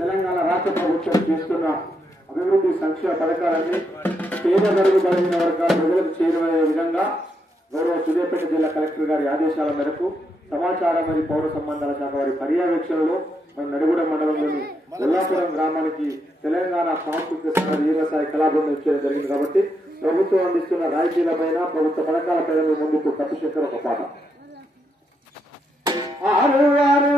తెలంగాణ రాష్ట్ర ప్రభుత్వం చేస్తున్న అభివృద్ధి సంక్షేమ పథకాలన్నీ పేద బడుగు బలహీన వర్గాల ప్రజలకు చేరువయ్యే విధంగా గౌరవ సూర్యాపేట జిల్లా కలెక్టర్ గారి ఆదేశాల మేరకు సమాచార మరియు పౌర సంబంధాల శాఖ వారి పర్యవేక్షణలో మన నడిగూడ మండలంలోని కొల్లాపురం గ్రామానికి తెలంగాణ సాంస్కృతిక సంఘ వ్యవసాయ కళాబృందం ఇచ్చేయడం జరిగింది. కాబట్టి ప్రభుత్వం అందిస్తున్న రాయితీలపైన ప్రభుత్వ పథకాలపైన ముందుకు కట్టుశంకర్ ఒక పాట. ఆరు ఆరు